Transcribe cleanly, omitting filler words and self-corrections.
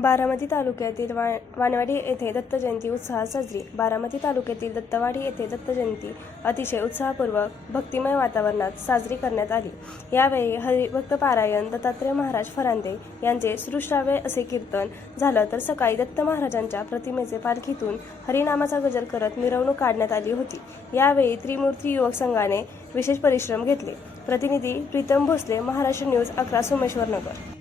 बारामती तालुक्यातील वानवाडी येथे दत्त जयंती उत्साहात साजरी। बारामती तालुक्यातील दत्तवाडी येथे दत्त जयंती अतिशय उत्साहपूर्वक भक्तिमय वातावरणात साजरी करण्यात आली। यावेळी हरिभक्त पारायण दत्तात्रय महाराज फरांदे यांचे श्रुश्राव्य असे कीर्तन झालं, तर सकाळी दत्त महाराजांच्या प्रतिमेचे पालखीतून हरिनामाचा गजर करत मिरवणूक काढण्यात आली होती। यावेळी त्रिमूर्ती युवक संघाने विशेष परिश्रम घेतले। प्रतिनिधी प्रीतम भोसले, महाराष्ट्र न्यूज 11, सोमेश्वर नगर।